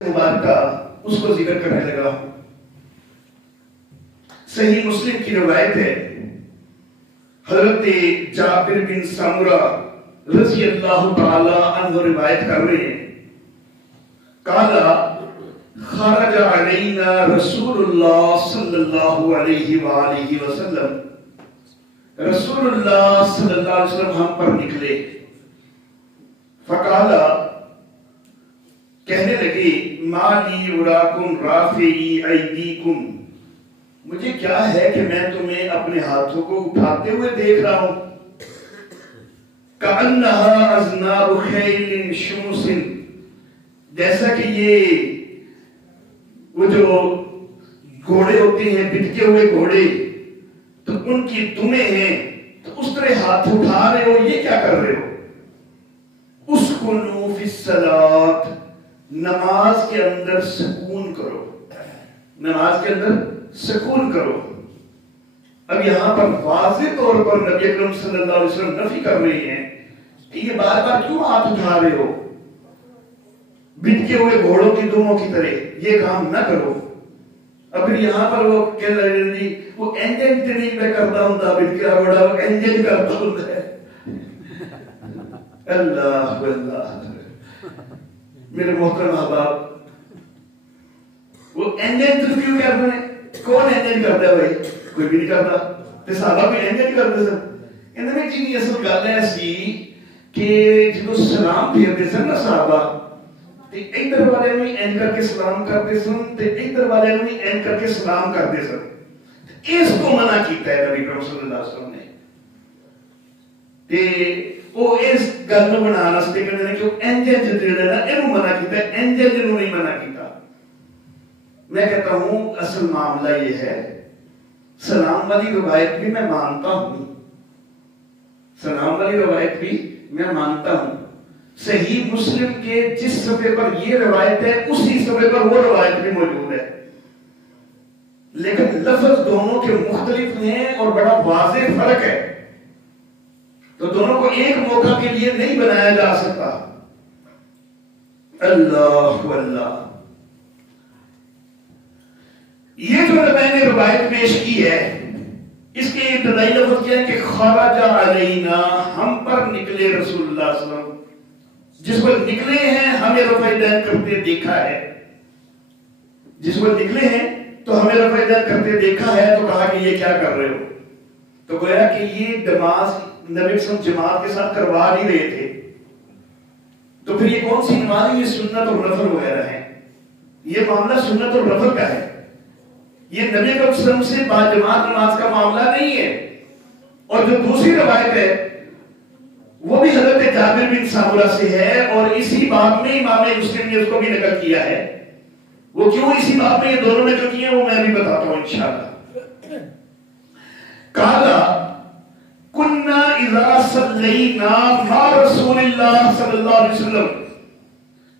مبارکہ اس کو ذکر کرنے لگا. صحیح مسلم کی روایت ہے، حضرت جابر بن سمرہ رضی اللہ تعالی عنہ روایت کر رہے ہیں، قال خرج علینا رسول اللہ صلی اللہ علیہ وآلہ وسلم، رسول اللہ صلی اللہ علیہ وسلم ہم پر نکلے. فقال، کہنے لگے، ما لی اراکم رافعی ایدیکم، مجھے کیا ہے کہ میں تمہیں اپنے ہاتھوں کو اٹھاتے ہوئے دیکھ رہا ہوں. کأنہا اذناب خیل شمس، جیسا کہ یہ وہ جو گھوڑے ہوتے ہیں بٹکے ہوئے گھوڑے، تو ان کی دمیں ہیں، تو اس طرح ہاتھ اٹھا رہے ہو، یہ کیا کر رہے ہو؟ اسکنوا فی الصلاۃ، نماز کے اندر سکون کرو، نماز کے اندر سکون کرو. اب یہاں پر واضح طور پر نبی اکرم صلی اللہ علیہ وسلم نفی کر رہے ہیں کہ یہ بار بار کیوں ہاتھ اٹھا رہے ہو، بٹکے ہوئے گھوڑوں کی دموں کی طرح یہ کام نہ کرو. اب پھر یہاں پر وہ کہہ رہے ہیں وہ انجن ٹریننگ میں کرتا ہوں تھا، بٹکا گھوڑا وہ انجن کرتا ہوں ہے. اللہ اللہ میرے محترم احباب، وہ انجن تو کیوں کر رہے ہیں؟ کون انجن کرتا ہے بھائی؟ کوئی بھی نہیں کرتا. تے صحابہ بھی انجن کرتے سن. انہوں نے جی اصل گل ہے سی کہ جدو سلام پھیرتے سن نا صحابہ، تے ادھر والے نوں اینج کر کے سلام کرتے سن، تے ادھر والے نوں اینج کر کے سلام کرتے سن. اس کو منع کیتا ہے نبی کریم صلی اللہ علیہ وسلم نے. تے وہ اس گل نوں بنانا واسطے کہندے نے کہ وہ انجن جڑا نا اینوں منع کیتا ہے، انجن نوں نہیں منع کیتا. میں کہتا ہوں اصل معاملہ یہ ہے، سلام والی روایت بھی میں مانتا ہوں، سلام والی روایت بھی میں مانتا ہوں. صحیح مسلم کے جس صفحے پر یہ روایت ہے اسی صفحے پر وہ روایت بھی موجود ہے، لیکن لفظ دونوں کے مختلف ہیں اور بڑا واضح فرق ہے، تو دونوں کو ایک موقع کے لیے نہیں بنایا جا سکتا. اللہ اللہ. یہ جو میں نے روایت پیش کی ہے، اس کے ابتدائی لفظ کیا ہے کہ خرج علینا، ہم پر نکلے رسول اللہ صلی اللہ علیہ وسلم. جس پر نکلے ہیں ہمیں رفع دین کرتے دیکھا ہے، جس پر نکلے ہیں تو ہمیں رفع دین کرتے دیکھا ہے، تو کہا کہ یہ کیا کر رہے ہو؟ تو گویا کہ یہ نماز نبی صلی اللہ علیہ وسلم جماعت کے ساتھ کروا نہیں رہے تھے، تو پھر یہ کون سی نماز ہے؟ یہ سنت اور نفل وغیرہ ہے. یہ معاملہ سنت اور نفل کا ہے، یہ نبی صلی اللہ علیہ وسلم سے باجماعت نماز کا معاملہ نہیں ہے. اور جو دوسری روایت ہے وہ بھی حضرت جابر بن سمرہ سے ہے، اور اسی باب میں امام مسلم نے اس کو بھی نقل کیا ہے. وہ کیوں اسی باب میں یہ دونوں نقل کیے ہیں وہ میں بھی بتاتا ہوں انشاءاللہ. قالا کنا اذا صلینا مع رسول اللہ صلی اللہ علیہ وسلم،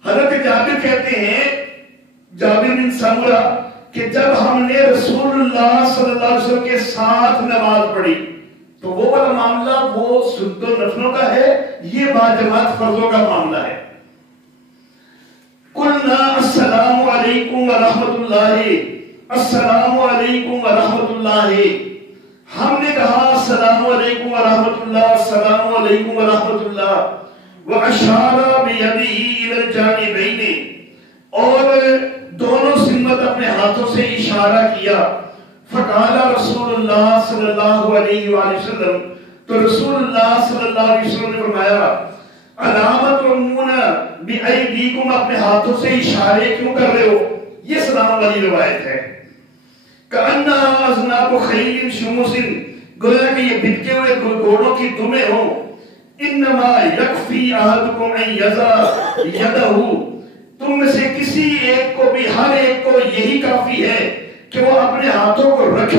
حضرت جابر کہتے ہیں، جابر بن سمرہ، کہ جب ہم نے رسول اللہ صلی اللہ علیہ وسلم کے ساتھ نماز پڑھی تو وہ والا معاملہ وہ سنت و نفلوں کا ہے، یہ باجماعت فرضوں کا معاملہ ہے. قلنا السلام علیکم ورحمۃ اللہ، السلام علیکم ورحمۃ اللہ، ہم نے کہا السلام علیکم ورحمۃ اللہ، السلام علیکم ورحمۃ اللہ. واشار بیدہ الی الجانبین، اور دونوں سمت اپنے ہاتھوں سے اشارہ کیا. فقال رسول اللہ صلی اللہ علیہ وآلہ وسلم، تو رسول اللہ صلی اللہ علیہ وسلم نے فرمایا، علامت رمون بایدیکم، اپنے ہاتھوں سے اشارے کیوں کر رہے ہو؟ یہ سلام والی روایت ہے. کأنہا اذناب خیل شمس، گویا کہ یہ بٹکے ہوئے گھوڑوں کی دمیں ہوں. انما یکفی احدکم ان یضع یدہ، تم میں سے کسی ایک کو بھی، ہر ایک کو یہی کافی ہے کہ وہ اپنے ہاتھوں کو رکھے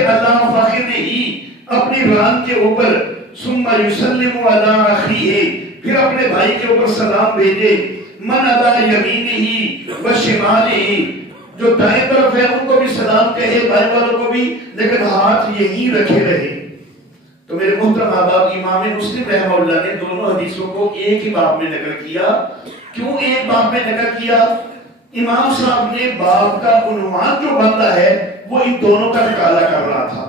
اللہ فخذہ، اپنی ران کے اوپر، ثم یسلم علی اخیہ، پھر اپنے بھائی کے اوپر سلام بھیجے. من علی یمینہ وشمالہ، جو دائیں طرف ہے ان کو بھی سلام کہے، بائیں والوں کو بھی، لیکن ہاتھ یہی رکھے رہے. تو میرے محترم احباب، امام مسلم رحمہ اللہ نے دونوں حدیثوں کو ایک ہی باب میں نقل کیا. کیوں ایک باب میں نقل کیا؟ امام صاحب نے باب کا عنوان جو بنتا ہے وہ ان دونوں کا مطالعہ کر رہا تھا.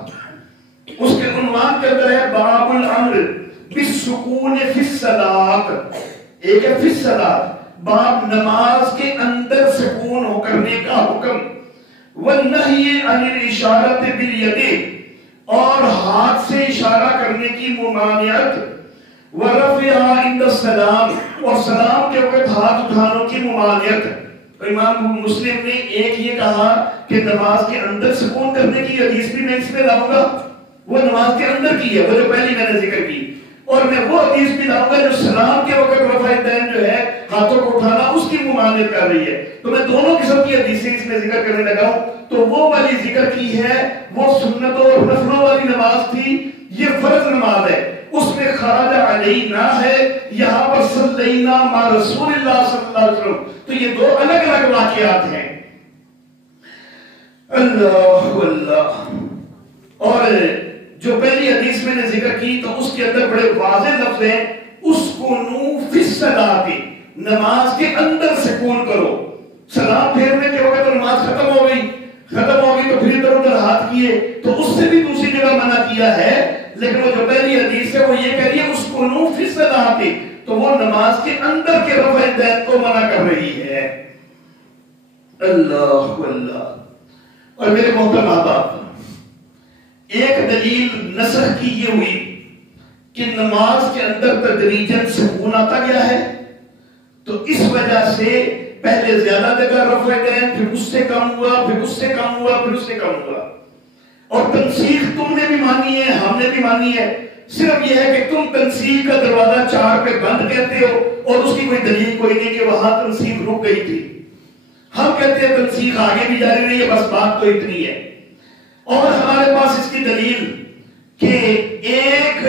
اس کے عنوان کے اندر ہے باب الامر بالسکون فی الصلاۃ. ایک ہے فی الصلاۃ، باب نماز کے اندر سکون ہو کرنے کا حکم، والنہی عن الاشارۃ بالید، اور ہاتھ سے اشارہ کرنے کی ممانعت، ورفعها عند السلام، اور سلام کے وقت ہاتھ اٹھانے کی ممانعت. امام مسلم نے ایک یہ کہا کہ نماز کے اندر سکون کرنے کی حدیث بھی میں اس میں لاؤں گا، وہ نماز کے اندر کی ہے، وہ جو پہلی میں نے ذکر کی، اور میں وہ حدیث بھی لاؤں گا جو سلام کے وقت رفع دین جو ہے ہاتھوں کو اٹھانا اس کی ممانعت کر رہی ہے. تو میں دونوں قسم کی حدیثیں اس میں ذکر کرنے لگا ہوں. تو وہ والی ذکر کی ہے وہ سنتوں اور نفلوں والی نماز تھی، یہ فرض نماز ہے، اس میں خرج علینا ہے، یہاں پر صلینا مع رسول اللہ صلی اللہ علیہ وسلم. تو یہ دو الگ الگ واقعات ہیں. اللہ اللہ. اور جو پہلی حدیث میں نے ذکر کی تو اس کے اندر بڑے واضح لفظ ہیں، اسکنوا فی الصلاۃ، نماز کے اندر سکون کرو. سلام پھیرنے کے وقت نماز ختم ہو گئی تو پھر ادھر ادھر ہاتھ کیے، تو اس سے بھی دوسری جگہ منع کیا ہے. لیکن وہ جو پہلی حدیث ہے وہ یہ کہہ رہی ہے اسکنوا فی الصلاۃ، تو وہ نماز کے اندر کے رفع دین کو منع کر رہی ہے. اللہ اللہ. اور میرے محترم احباب، ایک دلیل نسخ کی یہ ہوئی کہ نماز کے اندر تدریجاً سکون آتا گیا ہے، تو اس وجہ سے پہلے زیادہ جگہ رفع دین، پھر اس سے کم ہوا، پھر اس سے کم ہوا، پھر اس سے کم ہوا. اور تنسیخ تم نے بھی مانی ہے، ہم نے بھی مانی ہے. صرف یہ ہے کہ تم تنسیخ کا دروازہ 4 پہ بند کہتے ہو اور اس کی کوئی دلیل کوئی نہیں کہ وہاں تنسیخ رک گئی تھی. ہم کہتے ہیں تنسیخ آگے بھی جاری رہی ہے، بس بات تو اتنی ہے. اور ہمارے پاس اس کی دلیل کہ ایک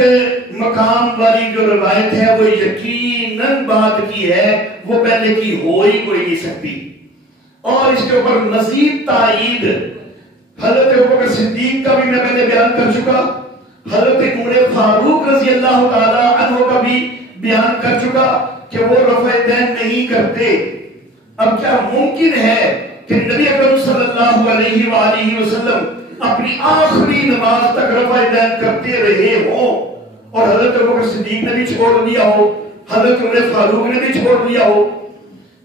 مقام والی جو روایت ہے وہ یقیناً بات کی ہے، وہ پہلے کی ہو ہی کوئی نہیں سکتی. اور اس کے اوپر مزید تائید حضرت ابوبکر صدیق کا بھی میں پہلے بیان کر چکا، حضرت عمر فاروق رضی اللہ تعالی عنہ کا بھی بیان کر چکا کہ وہ رفع دین نہیں کرتے. اب کیا ممکن ہے کہ نبی اکرم صلی اللہ علیہ وآلہ وسلم اپنی آخری نماز تک رفع دین کرتے رہے ہوں اور حضرت ابوبکر صدیق نے بھی چھوڑ دیا ہو، حضرت عمر فاروق نے بھی چھوڑ دیا ہو؟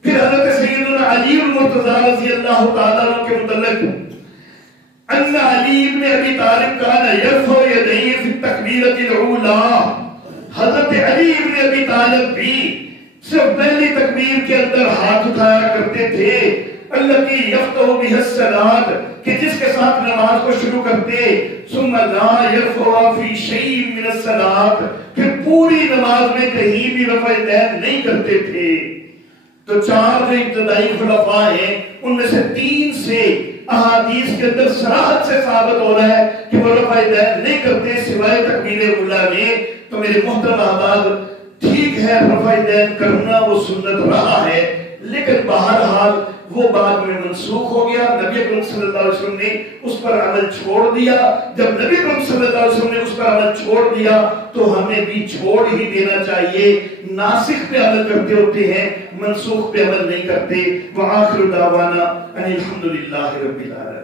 پھر حضرت سیدنا علی المرتضی رضی اللہ تعالیٰ عنہ کے متعلق ان علی ابن ابی طالب کان یرفع یدیہ فی التکبیرۃ الاولی، حضرت علی ابن ابی طالب بھی صرف پہلی تکبیر کے اندر ہاتھ اٹھایا کرتے تھے، التی یفتح بها الصلاۃ، کہ جس کے ساتھ نماز کو شروع کرتے، ثم لا یرفع فی شیء من الصلاۃ، پھر پوری نماز میں کہیں بھی رفع دین نہیں کرتے تھے. تو 4 جو ابتدائی خلفاء ہیں ان میں سے 3 سے احادیث کے اندر صراحت سے ثابت ہو رہا ہے کہ وہ رفع دین نہیں کرتے سوائے تکبیر اولیٰ میں. تو میرے محترم احباب، ٹھیک ہے رفع دین کرنا وہ سنت رہا ہے، لیکن بہرحال وہ بعد میں منسوخ ہو گیا. نبی اکرم صلی اللہ علیہ وسلم نے اس پر عمل چھوڑ دیا. جب نبی اکرم صلی اللہ علیہ وسلم نے اس پر عمل چھوڑ دیا تو ہمیں بھی چھوڑ ہی دینا چاہیے. ناسخ پہ عمل کرتے ہوتے ہیں، منسوخ پہ عمل نہیں کرتے. وآخر دعوانا ان الحمدللہ رب العالمین.